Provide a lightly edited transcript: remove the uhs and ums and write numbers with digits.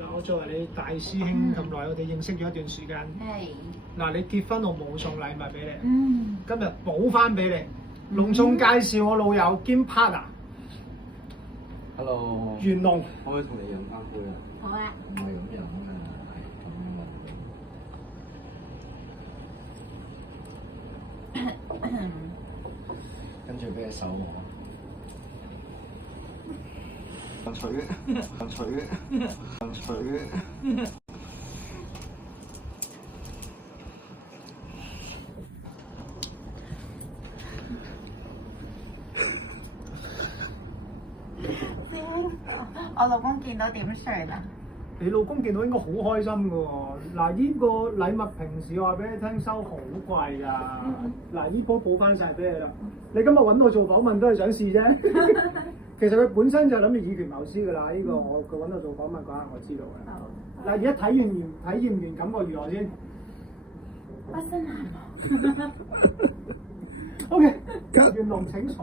嗱，我作為你大師兄咁耐，我哋認識咗一段時間。係。嗱，你結婚我冇送禮物俾你，今日補翻俾你，隆重介紹我老友兼 partner。Hello。袁龍。可唔可以同你飲翻杯啊？好啊。唔係咁飲啊，係咁飲。跟住俾你手我。取嘅，取嘅，取嘅。我老公見到點算啊？你老公見到應該好開心㗎喎！嗱，呢個禮物平時話俾你聽收好貴㗎。嗱，呢鋪補翻晒俾你啦。你今日揾我做訪問都係想試啫。其實佢本身就諗住以權謀私㗎啦。呢個佢揾我做訪問嗰刻我知道嘅。嗱，而家體驗完感覺如何先畢生難忘。？OK，袁龍請坐。